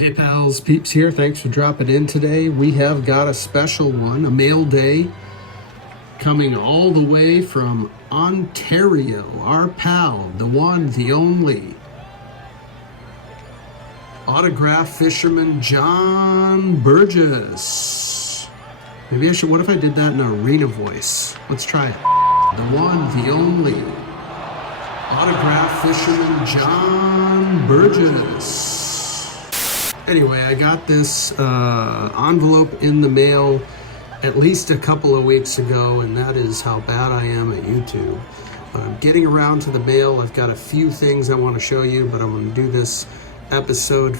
Hey pals, Peeps here. Thanks for dropping in today. We have got a special one, a mail day, coming all the way from Ontario. Our pal, the one, the only, autograph fisherman John Burgess. Maybe I should, what if I did that in an arena voice? Let's try it. The one, the only, autograph fisherman John Burgess. Anyway, I got this envelope in the mail at least a couple of weeks ago, and that is how bad I am at YouTube. But I'm getting around to the mail. I've got a few things I want to show you, but I'm going to do this episode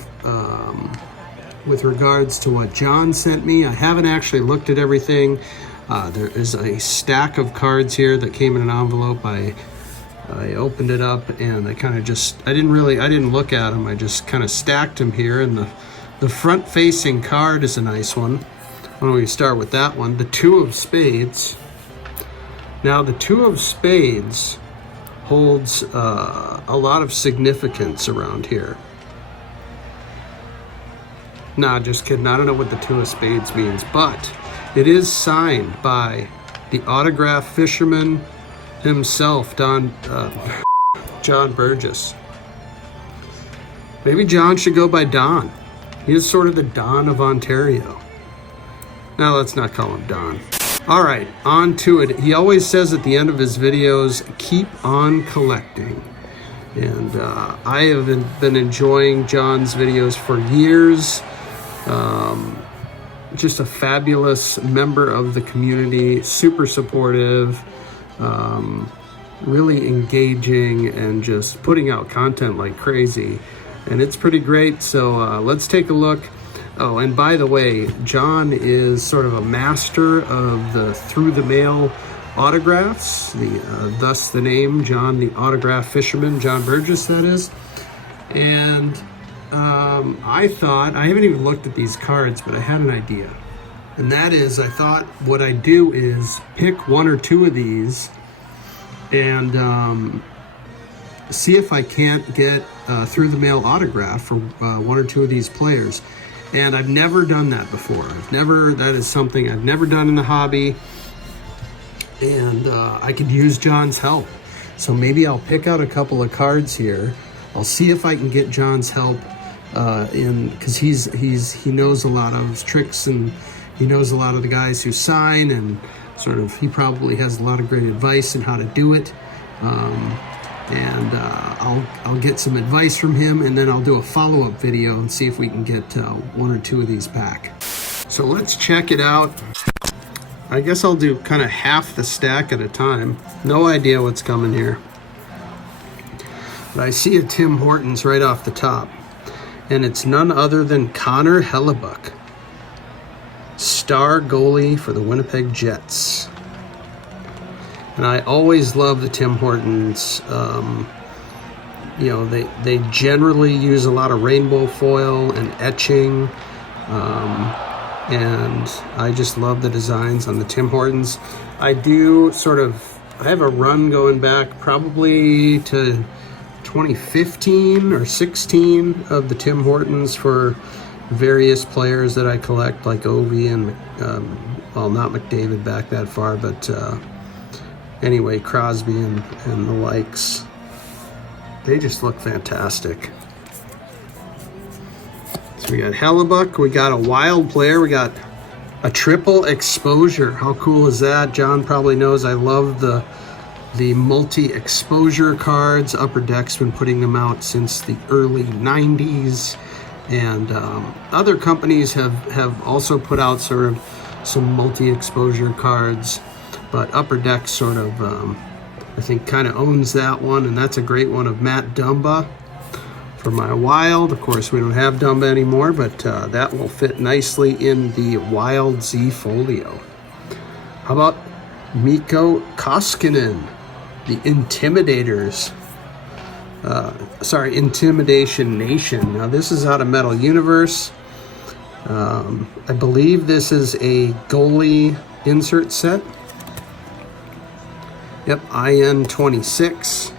with regards to what John sent me. I haven't actually looked at everything. There is a stack of cards here that came in an envelope. I opened it up and I kind of just, I didn't look at them. I just kind of stacked them here, and the front facing card is a nice one. Why don't we start with that one? The Two of Spades. Now the Two of Spades holds a lot of significance around here. Nah, just kidding. I don't know what the Two of Spades means, but it is signed by the autograph fisherman himself, John Burgess. Maybe John should go by Don. He is sort of the Don of Ontario. Now let's not call him Don. All right, on to it. He always says at the end of his videos, keep on collecting. And I have been enjoying John's videos for years. Just a fabulous member of the community, super supportive. Really engaging and just putting out content like crazy, and it's pretty great. So let's take a look. Oh, and by the way, John is sort of a master of the through the mail autographs, thus the name John the Autograph Fisherman, John Burgess, that is. And I thought, I haven't even looked at these cards, but I had an idea, and that is, I thought what I'd do is pick one or two of these and see if I can't get through the mail autograph for one or two of these players. And I've never done that before. That is something I've never done in the hobby, and I could use John's help. So maybe I'll pick out a couple of cards here. I'll see if I can get John's help because he knows a lot of tricks, and he knows a lot of the guys who sign, and sort of, he probably has a lot of great advice on how to do it. I'll get some advice from him, and then I'll do a follow-up video and see if we can get one or two of these back. So let's check it out. I guess I'll do kind of half the stack at a time. No idea what's coming here. But I see a Tim Hortons right off the top, and it's none other than Connor Hellebuyck, star goalie for the Winnipeg Jets. And I always love the Tim Hortons. You know, they generally use a lot of rainbow foil and etching, and I just love the designs on the Tim Hortons. I have a run going back probably to 2015 or 16 of the Tim Hortons for various players that I collect, like Ovi and well, not McDavid back that far, but anyway, Crosby and the likes. They just look fantastic. So we got Hellebuyck, we got a wild player, we got a triple exposure. How cool is that? John probably knows I love the multi-exposure cards. Upper Deck's been putting them out since the early 90s. And other companies have also put out sort of some multi-exposure cards, but Upper Deck sort of, I think, kind of owns that one, and that's a great one of Matt Dumba for my Wild. Of course, we don't have Dumba anymore, but that will fit nicely in the Wild Z folio. How about Mikko Koskinen, the Intimidators? Intimidation Nation. Now this is out of Metal Universe. I believe this is a goalie insert set. Yep, IN26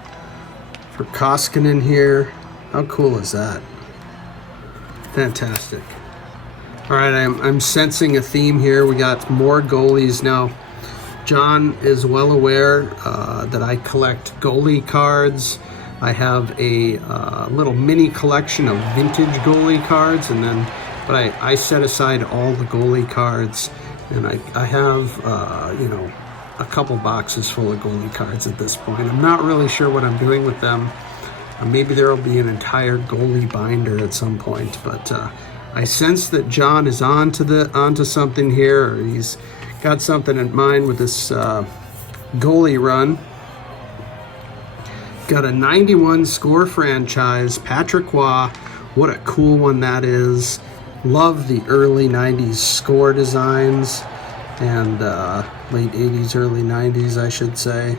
for Koskinen here. How cool is that? Fantastic. All right, I'm sensing a theme here. We got more goalies now. John is well aware that I collect goalie cards. I have a little mini collection of vintage goalie cards, but I set aside all the goalie cards, and I have a couple boxes full of goalie cards at this point. I'm not really sure what I'm doing with them. Maybe there will be an entire goalie binder at some point, but I sense that John is onto something here, or he's got something in mind with this goalie run. Got a 91 score franchise, Patrick Waugh. What a cool one that is. Love the early 90s score designs, and late 80s, early 90s, I should say.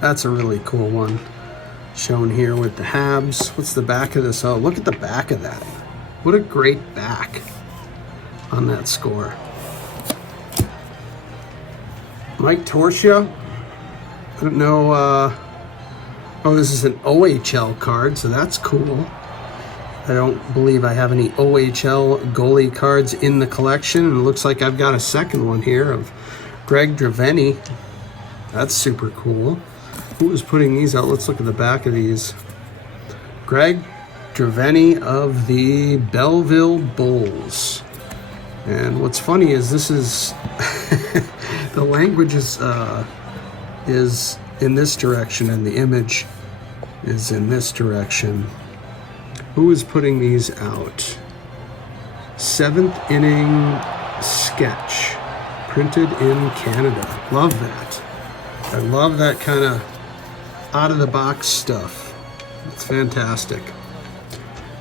That's a really cool one. Shown here with the Habs. What's the back of this? Oh, look at the back of that. What a great back on that score. Mike Torsia. I don't know. Oh, this is an OHL card, so that's cool. I don't believe I have any OHL goalie cards in the collection. And it looks like I've got a second one here of Greg Draveni. That's super cool. Who is putting these out? Let's look at the back of these. Greg Draveni of the Belleville Bulls. And what's funny is this is the language is in this direction, and the image is in this direction. Who is putting these out? 7th inning sketch, printed in Canada. Love that. I love that kind of out of the box stuff. It's fantastic.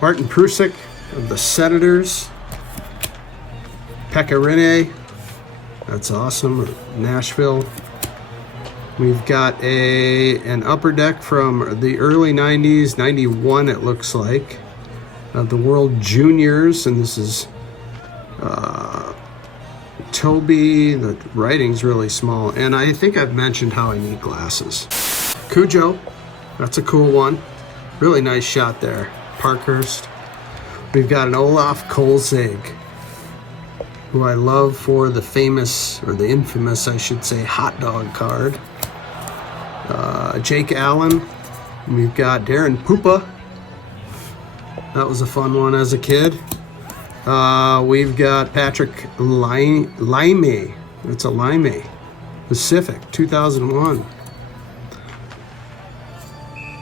Martin Prusik of the Senators. Pekka Rinne. That's awesome. Nashville. We've got an upper deck from the early 90s, 91 it looks like, of the World Juniors, and this is Toby. The writing's really small, and I think I've mentioned how I need glasses. Cujo, that's a cool one. Really nice shot there. Parkhurst. We've got an Olaf Kolzig, who I love for the famous, or the infamous, I should say, hot dog card. Jake Allen. We've got Darren Pupa. That was a fun one as a kid. We've got Patrick Laime. It's a Laime. Pacific, 2001.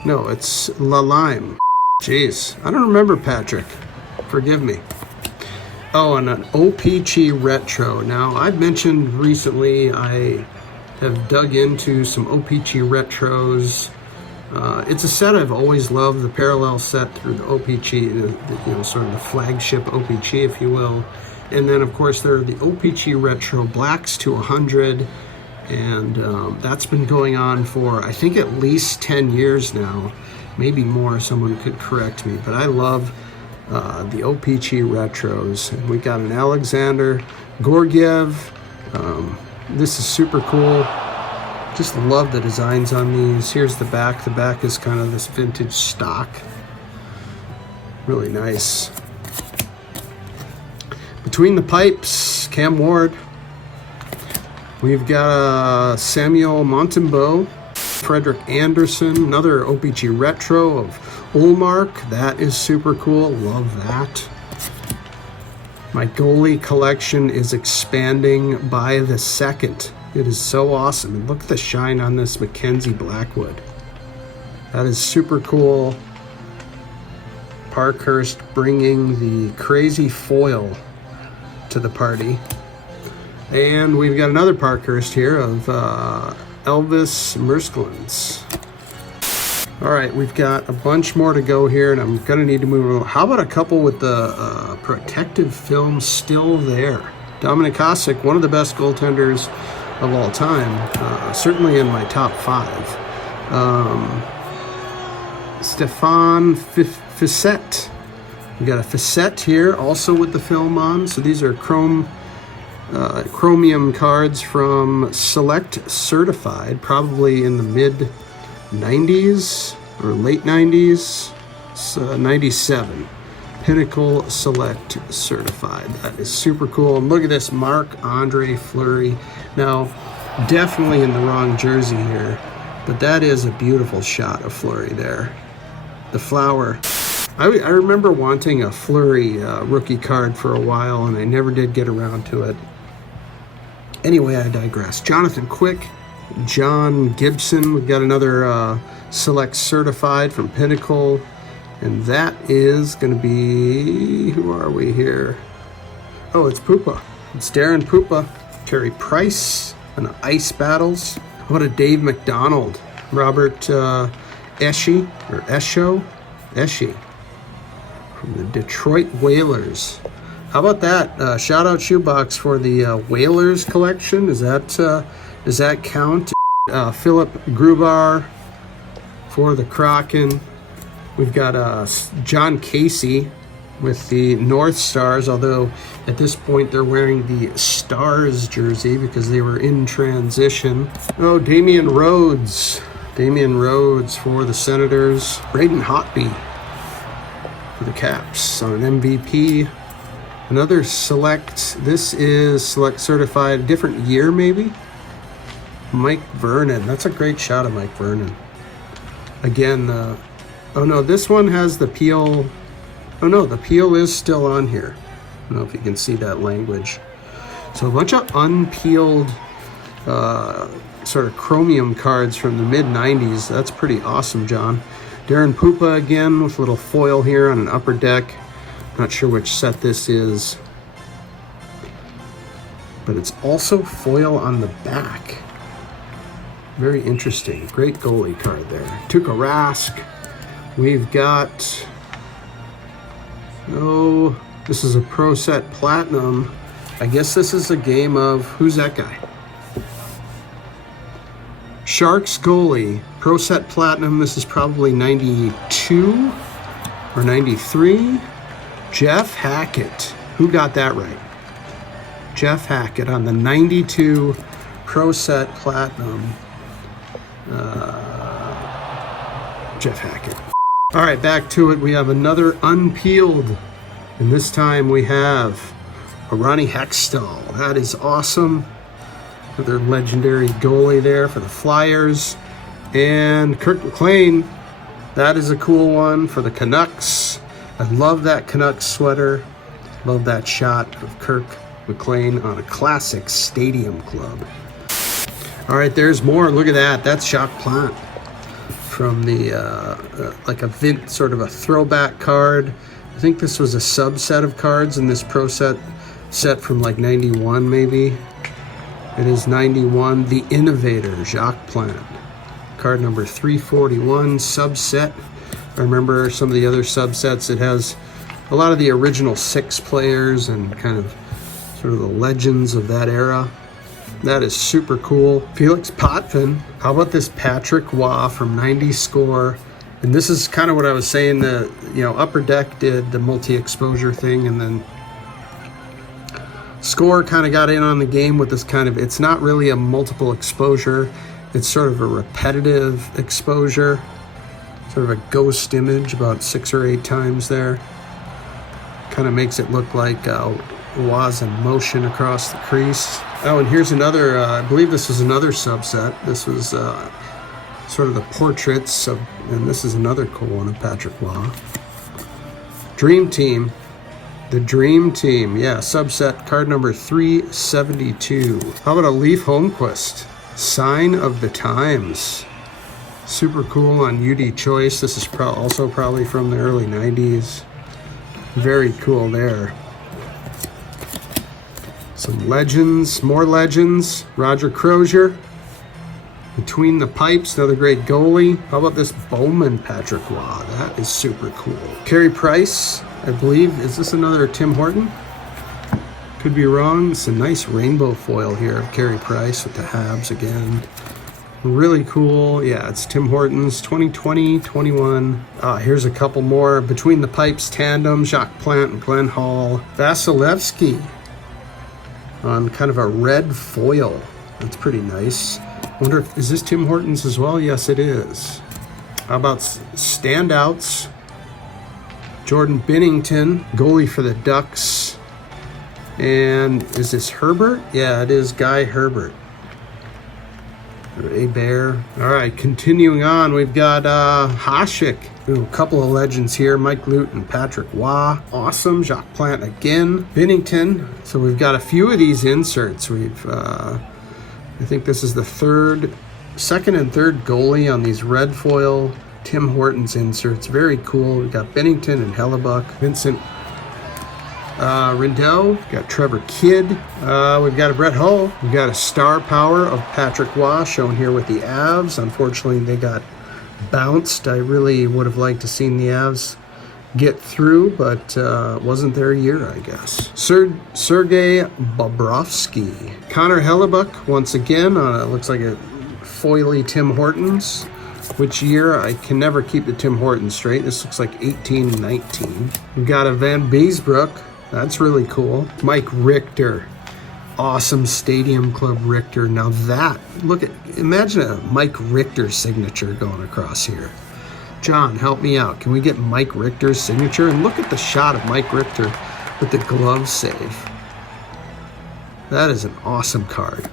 No, it's La Lime. Jeez, I don't remember Patrick. Forgive me. Oh, and an OPC Retro. Now, I've mentioned recently I have dug into some OPC Retros. It's a set I've always loved, the parallel set through the OPC, sort of the flagship OPC, if you will. And then, of course, there are the OPC Retro Blacks to 100, and that's been going on for, I think, at least 10 years now, maybe more. Someone could correct me, but I love the OPC Retros. And we got an Alexander Gorgiev. This is super cool. Just love the designs on these. Here's the back. The back is kind of this vintage stock. Really nice. Between the Pipes, Cam Ward. We've got Samuel Montembeau, Frederick Anderson, another OPC Retro of Ullmark. That is super cool. Love that. My goalie collection is expanding by the second. It is so awesome. And look at the shine on this Mackenzie Blackwood. That is super cool. Parkhurst bringing the crazy foil to the party. And we've got another Parkhurst here of Elvis Merskens. All right, we've got a bunch more to go here, and I'm going to need to move on. How about a couple with the protective film still there? Dominik Hasek, one of the best goaltenders of all time, certainly in my top 5. Stefan Fissette. We got a Fissette here, also with the film on. So these are chromium cards from Select Certified, probably in the mid 90s or late 90s. It's 97. Pinnacle Select Certified. That is super cool. And look at this, Marc-Andre Fleury. Now, definitely in the wrong jersey here, but that is a beautiful shot of Fleury there. The flower. I remember wanting a Fleury rookie card for a while, and I never did get around to it. Anyway, I digress. Jonathan Quick, John Gibson. We've got another Select Certified from Pinnacle. And that is going to be, who are we here? Oh, it's Pupa. It's Darren Pupa. Carey Price and the Ice Battles. How about a Dave McDonald? Robert Esche, or Esche, from the Detroit Whalers. How about that? Shout out Shoebox for the Whalers collection. Does that count? Philip Grubar for the Kraken. We've got John Casey with the North Stars, although at this point they're wearing the Stars jersey because they were in transition. Oh, Damian Rhodes. Damian Rhodes for the Senators. Braden Hotby for the Caps on an MVP. Another Select. This is Select Certified. Different year, maybe? Mike Vernon. That's a great shot of Mike Vernon. Again, oh no, this one has the peel. Oh no, the peel is still on here. I don't know if you can see that language. So a bunch of unpeeled sort of chromium cards from the mid-90s. That's pretty awesome, John. Darren Pupa again with a little foil here on an upper deck. Not sure which set this is, but it's also foil on the back. Very interesting. Great goalie card there. Tuukka Rask. We've got, oh, this is a Pro Set Platinum. I guess this is a game of, who's that guy? Sharks goalie, Pro Set Platinum. This is probably 92 or 93. Jeff Hackett. Who got that right? Jeff Hackett on the 92 Pro Set Platinum. Jeff Hackett. All right, back to it. We have another unpeeled, and this time we have a Ronnie Hextall. That is awesome. Another legendary goalie there for the Flyers. And Kirk McLean. That is a cool one for the Canucks. I love that Canucks sweater. Love that shot of Kirk McLean on a classic Stadium Club. All right, there's more. Look at that. That's Jacques Plante from the like a sort of a throwback card. I think this was a subset of cards in this Pro set from like 91 maybe. It is 91. The Innovator, Jacques Plante. Card number 341, subset. I remember some of the other subsets. It has a lot of the original 6 players and kind of sort of the legends of that era. That is super cool. Felix Potvin. How about this Patrick Waugh from 90 Score? And this is kind of what I was saying. The Upper Deck did the multi-exposure thing, and then Score kind of got in on the game with this kind of, it's not really a multiple exposure. It's sort of a repetitive exposure. Sort of a ghost image about 6 or 8 times there. Kind of makes it look like Waugh's in motion across the crease. Oh, and here's another, I believe this was another subset. This was sort of the portraits of, and this is another cool one of Patrick Waugh. Dream Team. The Dream Team, yeah, subset card number 372. How about a Leaf Holmquist? Sign of the Times. Super cool on UD Choice. This is also probably from the early 90s. Very cool there. Some legends, more legends. Roger Crozier. Between the Pipes, another great goalie. How about this Bowman Patrick Waugh? That is super cool. Carey Price, I believe. Is this another Tim Horton? Could be wrong. It's a nice rainbow foil here of Carey Price with the Habs again. Really cool. Yeah, it's Tim Hortons 2020, 21. Here's a couple more. Between the Pipes tandem, Jacques Plante and Glenn Hall. Vasilevsky on kind of a red foil. That's pretty nice. Wonder if, is this Tim Hortons as well? Yes, it is. How about standouts? Jordan Binnington, goalie for the Ducks. And is this Herbert? Yeah, it is Guy Herbert. A Bear. All right, continuing on, we've got Hasek. Ooh, a couple of legends here, Mike Lute and Patrick Waugh. Awesome, Jacques Plante again. Binnington. So we've got a few of these inserts. I think this is the second and third goalie on these red foil Tim Hortons inserts. Very cool. We've got Binnington and Hellebuck. Vincent Rindeau. We've got Trevor Kidd. We've got a Brett Hull. We've got a star power of Patrick Waugh shown here with the Avs. Unfortunately, they got bounced. I really would have liked to seen the Avs get through, but it wasn't their year, I guess. Sergei Bobrovsky. Connor Hellebuck, once again, on it looks like a foily Tim Hortons. Which year? I can never keep the Tim Hortons straight. This looks like 1819. We've got a Van Beesbrook. That's really cool. Mike Richter. Awesome Stadium Club Richter. Now that, imagine a Mike Richter signature going across here. John, help me out. Can we get Mike Richter's signature? And look at the shot of Mike Richter with the glove save. That is an awesome card.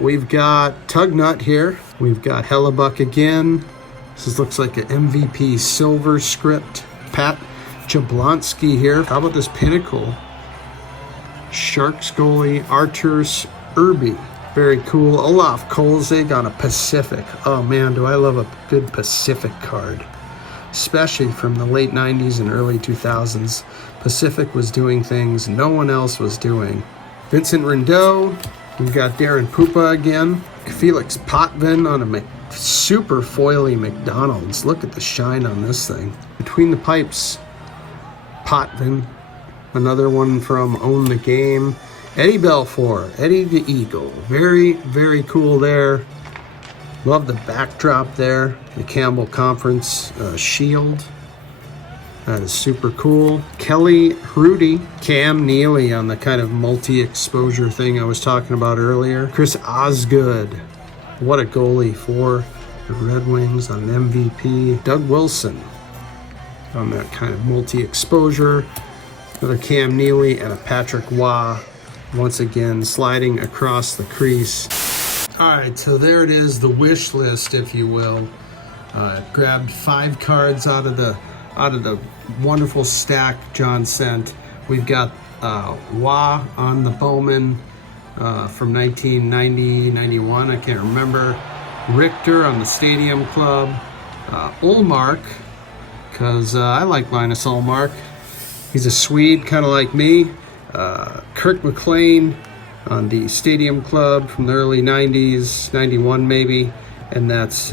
We've got Tugnut here. We've got Hellebuck again. This looks like an MVP silver script. Pat Jablonski here. How about this Pinnacle? Sharks goalie Arturs Irby. Very cool. Olaf Kolzig on a Pacific. Oh man, do I love a good Pacific card. Especially from the late 90s and early 2000s. Pacific was doing things no one else was doing. Vincent Rindeau. We've got Darren Pupa again. Felix Potvin on a super foily McDonald's. Look at the shine on this thing. Between the Pipes, Potvin. Another one from Own the Game. Eddie Belfour, Eddie the Eagle. Very, very cool there. Love the backdrop there. The Campbell Conference shield. That is super cool. Kelly Hrudey, Cam Neely on the kind of multi-exposure thing I was talking about earlier. Chris Osgood, what a goalie for the Red Wings on an MVP. Doug Wilson on that kind of multi-exposure. Another Cam Neely and a Patrick Waugh, once again sliding across the crease. All right, so there it is, the wish list, if you will. Grabbed 5 cards out of the wonderful stack John sent. We've got Waugh on the Bowman from 1990, 91, I can't remember. Richter on the Stadium Club. Ullmark, because I like Linus Ullmark. He's a Swede, kind of like me. Kirk McLean on the Stadium Club from the early 90s, 91 maybe. And that's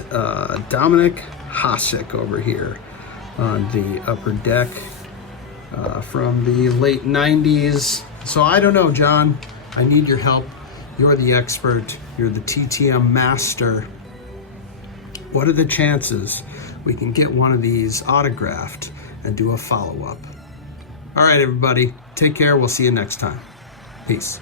Dominic Hasek over here on the upper deck from the late 90s. So I don't know, John. I need your help. You're the expert. You're the TTM master. What are the chances we can get one of these autographed and do a follow-up? All right, everybody. Take care. We'll see you next time. Peace.